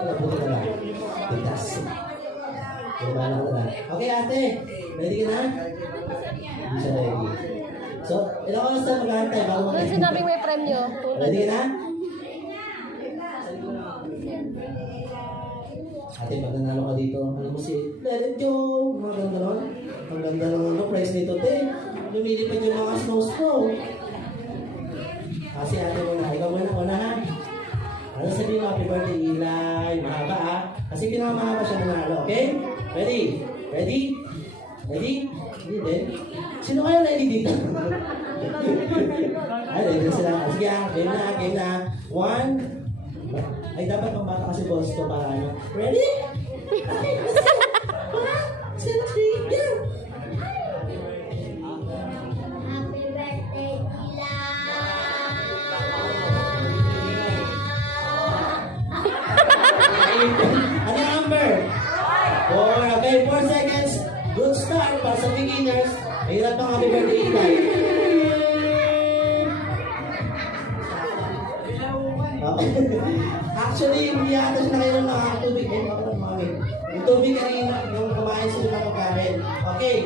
Buti na lang. Tigtas. Kumala ko na. Okay, ate. Ready ka na? Hindi siya ready. So, ilang oras na mag-aantay bago mag-aantay? Ano sinabing may premyo? Ready ka na? Ate, pag nanalo ka dito, alam mo si Let It Go. Mga ganda nun. Ang ganda ng price nito, te. Lumilipad yung mga snow. Kasi ate muna, ikaw muna ha. Ano sabihin mo, happy birthday, Eli. Mahaba ha. Kasi pinakamahaba siya nanalo, okay? Ready? Ready? Ready? Hindi din. Sino kayo ready dito? Ay, ready na sila. Sige ha, game na. 1. Ay, dapat pambata kasi boss ko para ano. Ready? Okay, let's go. 1, 2, 3, go! Happy birthday, Ila! Ano yung number? 4. Okay, 4 seconds. Good start para sa beginners. Mahirap pang happy birthday, Eli. Actually, hindi yata siya nakailan ng tubig. Yung tubig kanina, yung kumain sila ng pagkain. Okay.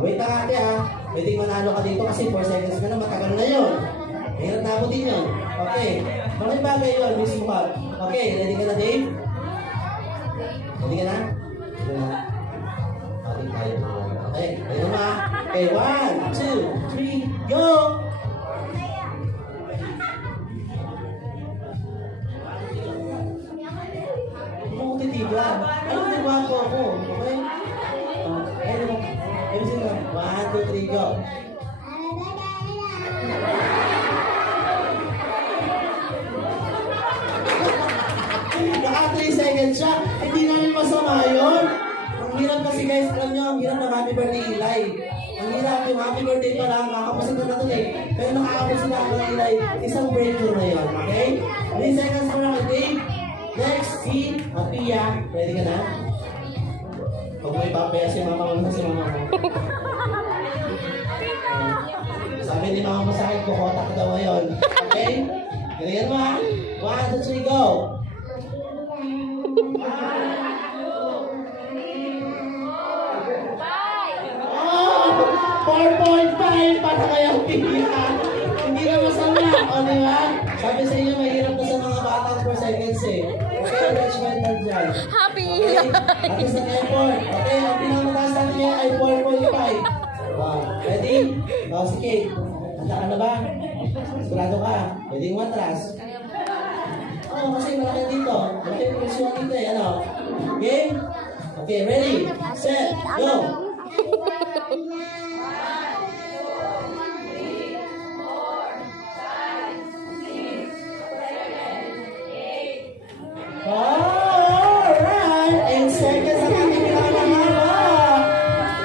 Wait lang ate ha. Pwede manalo ka dito kasi 4 seconds ka na, matagal na yun. Mahirap na abutin yun. Okay. Bakit bagay yun, mismo ka. Okay, ready ka na Dave? Ready ka na? Ready na? Okay, tayo. Okay, ready na ma. Okay, 1, 2, 3, go! Titigan. Ano di ba ako? Okay? Ayun sila. 1, 2, 3, go. Naka 3 seconds siya. Hindi namin masama yun. Ang hirap kasi guys, alam nyo, ang hirap ng happy birthday Eli. Ang hirap yung happy birthday pa lang, kakapusin ko na ito eh. Pero nakakapusin na ako ng Eli, isang breakthrough na yun. Okay? 3 seconds pa lang, Dave. Next, si Pia. Ready ka na? Huwag mo ipapaya si mama mo na si mama mo. Sabi ni mama mo sa akin, kukotak daw ngayon. Okay? Ganyan mo ha? 1, 2, 3, go! 4.5 para kaya Pia. Hindi na masama. O, di ba? Sabi sa inyo, mahirap na sa mga batang 4 seconds eh. Okay, judgmental dyan. Happy! Okay, at sa effort. Okay, ang pinakamataas natin niya ay 4.5. Wow, ready? O, sige. Handa ka na ba? Sigurado ka? Pwede yung matras. Oo, kasi malaki dito. Malaki yung presyon dito eh. Ano? Okay? Okay, ready? Set, go! Alright! 8 seconds ang ating pinakamahaba.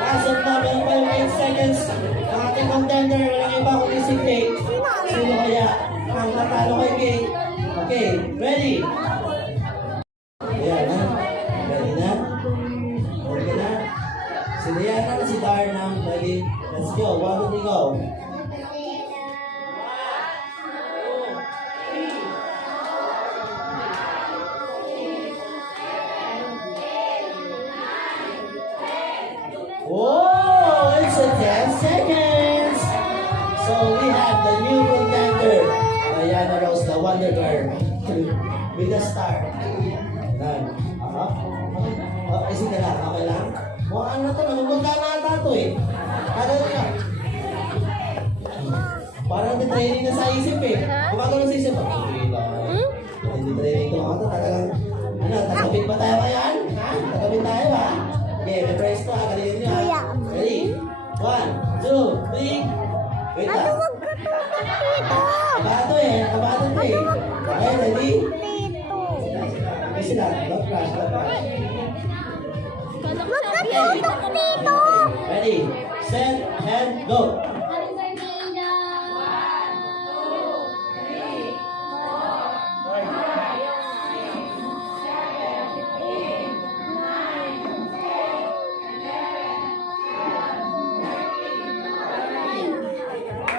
As of now, meron pa yung 8 seconds. Ang ating contender, walang iba kundi si Kate. Sino kaya ang natalo kay Kate? Okay, ready? Ayan, ha? Ready na? Ready na? Si Diana na si Darna. Ready? Let's go. 1, 2, 3, go. Whoa! It's a 10 seconds! So we have the new contender, Diana Rose, the Wonder Girl, with a star. Yan. Isip ka lang, okay lang? Mukhang ano to, namumulta na ata to eh. Ano ka? Parang di-training na sa isip eh. Gumagano sa isip. Hindi training to ako to, talagang, ano, tatapit ba tayo kayan? Ha? Tatapit tayo ha? Okay, may price to ha, galilin nyo ha. Ready? 1, 2, 3. Wait lang. Kabato eh, kabato to eh. Okay, ready? Kasi lang, don't crash, don't crash. Ready, set, and go.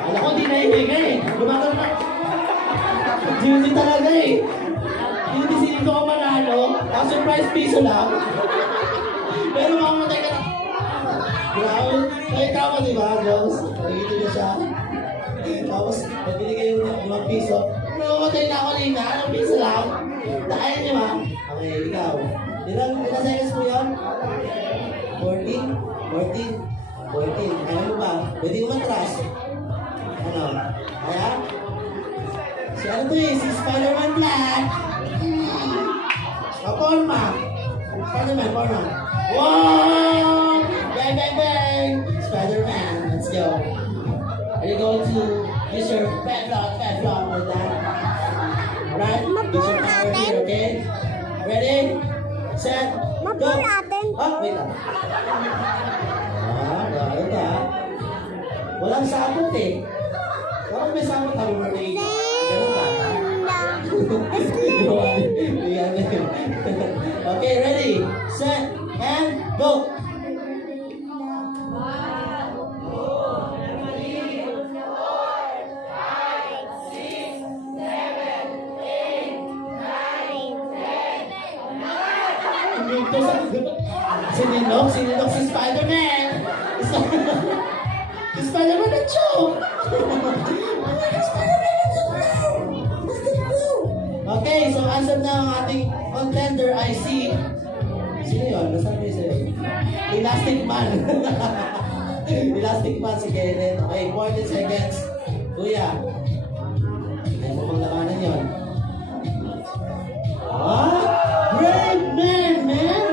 Alam ko, di naibigay eh. Gumagano na. Duty talaga eh. Hindi Sinipisilin ko ka manalo. Ang surprise piso lang. Pero mamamatay ka na. Grabe. Ay, tama diba, Jones? Nakikita niya siya. Tapos, pag binigay yung 5 piso, mamamatay na ako nina. Anong piso lang? Dahil niyo ba? Okay, ikaw. Ilang seconds mo yun? 14? 14. Kaya mo ba? Pwede mo matras. Ano? Kaya? Si ano to eh? Si Spider-Man Black. Porma. Spider-Man, Porma. Wow! Bang, bang, bang! Spider-Man, let's go. Are you going to use your fat block with that? Alright? Use your power here, okay? Ready? Set, go! Oh, wait lang. Grabe ka. Walang sabot eh. Kapag may sabot, happy birthday. Ganun ka. Okay, ready, set, and go! Sinilok si Spider-Man! Si Spider-Man na choke! Okay, so as of now, ang ating contender ay si... Sino yun? Nasaan kayo sa'yo? Elastic Man. Elastic Man si Kenneth. Okay, 40 seconds. Kuya. Ay mo bang labanan yun? Ah! Brave man, man!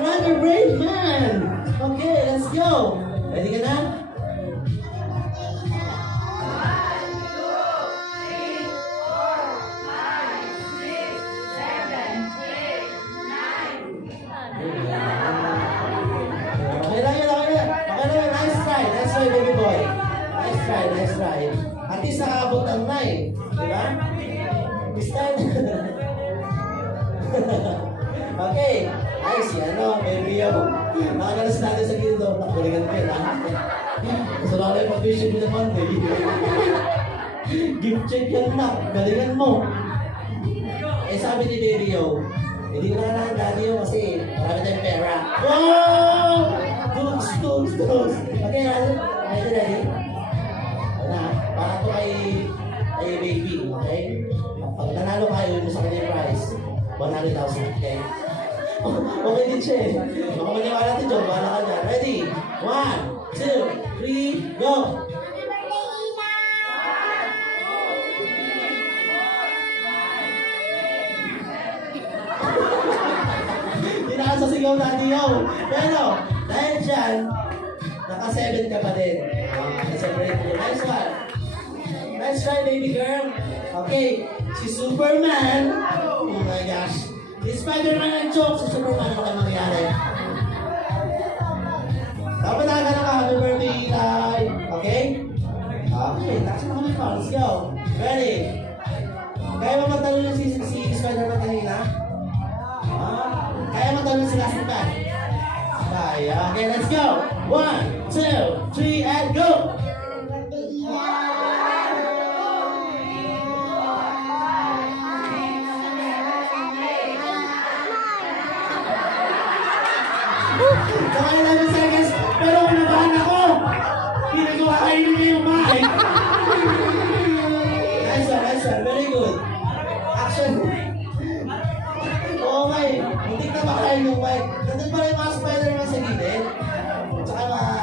Another brave man! Okay, let's go! Ready ka na? Baby boy. Nice try. At least nakaabot ang 9. Diba? This time. Okay. Ay, si ano, baby yo. Nakagalas natin sa gilid doon. Nakuligan ka na. So, nakala yung pag-vision mo naman, eh. Gift check yan na. Galingan mo. Eh, sabi ni baby yo, hindi ko na daddy yo kasi marami tayong pera. Wow! Tools. Okay, ready? Na, para to kay baby, okay? Pag nanalo kayo, yun mo sa kanya yung prize. 100,000, okay? Okay din siya eh. Baka maniwala natin, John. Bahala ka dyan. Ready? 1, 2, 3, go! Hindi na sa sigaw natin yun. Pero, dahil dyan, naka-7 ka pa din. Celebrate mo. Nice one. Nice try, baby girl. Okay, si Superman. Oh my gosh. Si Spider-Man ang joke. Si Superman, ano kayo mangyari? Dapat nakaganap ka. Happy birthday, Eli. Okay? Okay, takas mo kami pa. Let's go. Ready? Kaya mo matalon si Spider-Man kanina? Kaya matalon si Last Man? Kaya. Okay, let's go. 1, 2, 3, and go! Saka 11 seconds, pero unabahan ako! Hindi ko kakainin niyo yung mic! Nice one, very good. Action! Oo nga eh, hindi ka makain yung mic. Nandun pa rin mga Spider-Man sa gilid. Tsaka mga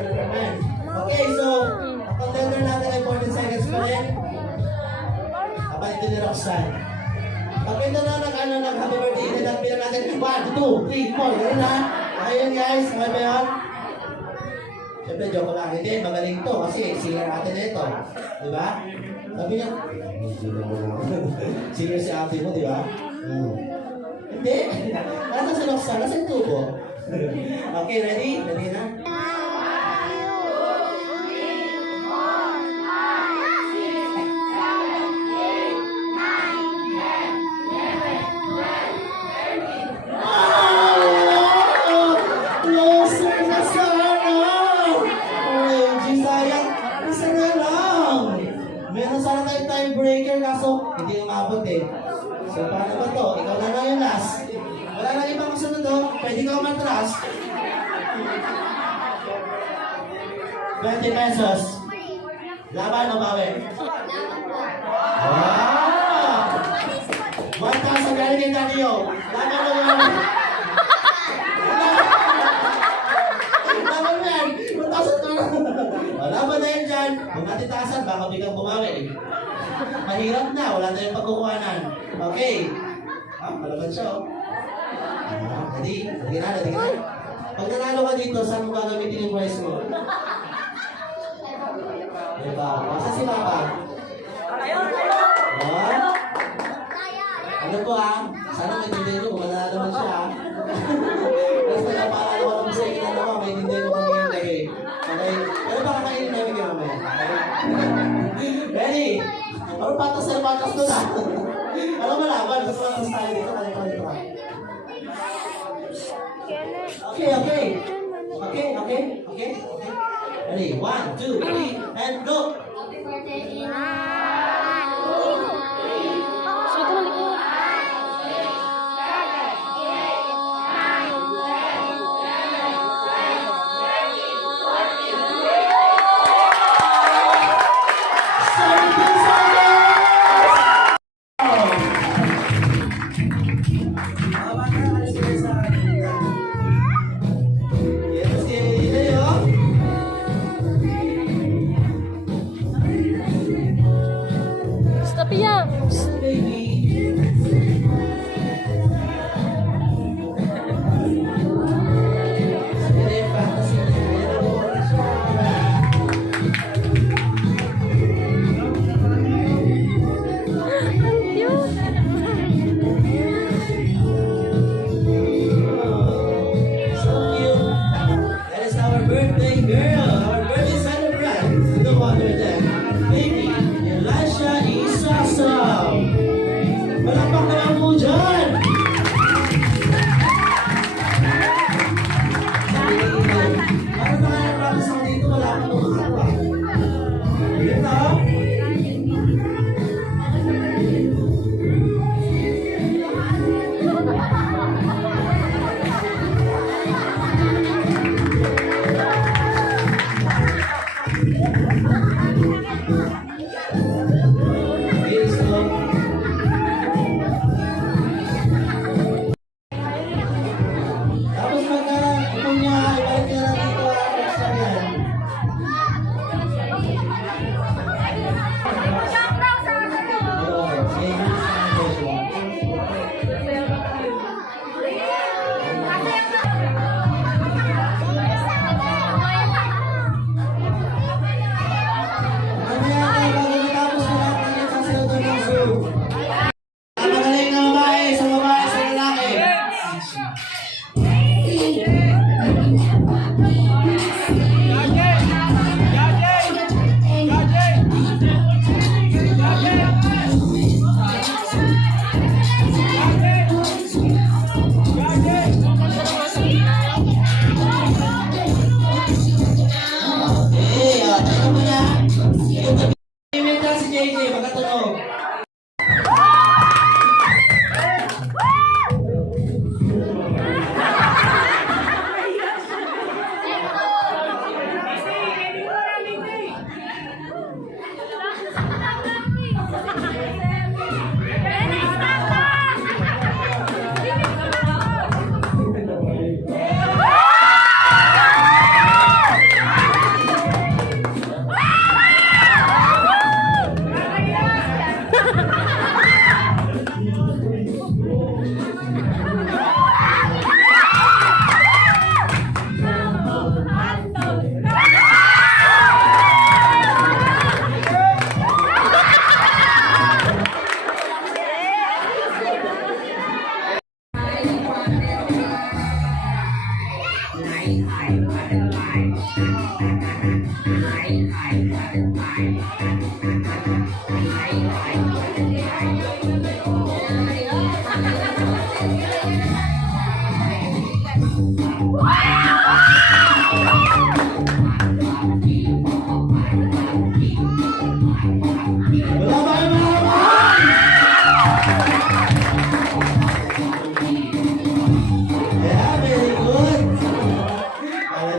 Spider-Man. Okay, so, ang contender natin ay 14 seconds pa rin. Kapag ito ni Roxanne. Pag ito na nag-happy birthday, nagbilang natin 1, 2, 3, 4. Ganun na. Okay yun guys, okay ba yun? Siyempre, joke lang. Hindi, magaling to kasi singer natin na ito. Diba? Sabi niya, singer si ate mo, diba? Hindi. Nasa si Roxanne, nasa yung tubo. Okay, ready? Ready na? Meron sana tayong tiebreaker kaso hindi umabot eh. So para ikaw na lang yung last. Wala na ibang kasunod, oh. Pwede ka umatras. 20 pesos. Laban o bawi? Wow! 1,000 galing kay Daniel. Laban o bawi? Laban mo yan. 1,000 ka na. Laban na yan dyan. Kung natitasan, baka biglang bumawi. Mahirap na. Wala na yung pagkukuhanan. Okay. Malaban siya, oh. Ready? Ready ka na. Pag nanalo ka dito, saan mo gagamitin yung prize mo? Diba? Masa si Papa? What? Ano po sana may tindihin nyo kung manalo naman siya Basta napaalala ko lang sa inyo na naman, may tindihin nyo kung lagi. Okay? Pero baka kainin namin kayo mamaya. Ready? Ano patas na patas doon Ano malaban? Gusto lang tayo dito. Okay. Ready? 1, 2, 3, and go! Happy birthday, Ina. Suot na likod. Stop yan. That is our birthday girl, our birthday celebrant. No wonder that. Baby, Elisha Isasaw. Palakpak naman po dyan. Parang nakaka-practice ako dito, wala akong kumakawa. Yun na. Okay, so, tapos pagka ipon niya, ibalik niya lang dito next time yan. Oh, okay, mamaya tayo, bago matapos na lahat ng yung sasalutan ng Zoom. Magaling na babae, sa lalaki. Teka muna. Imita si JJ, magkatunog.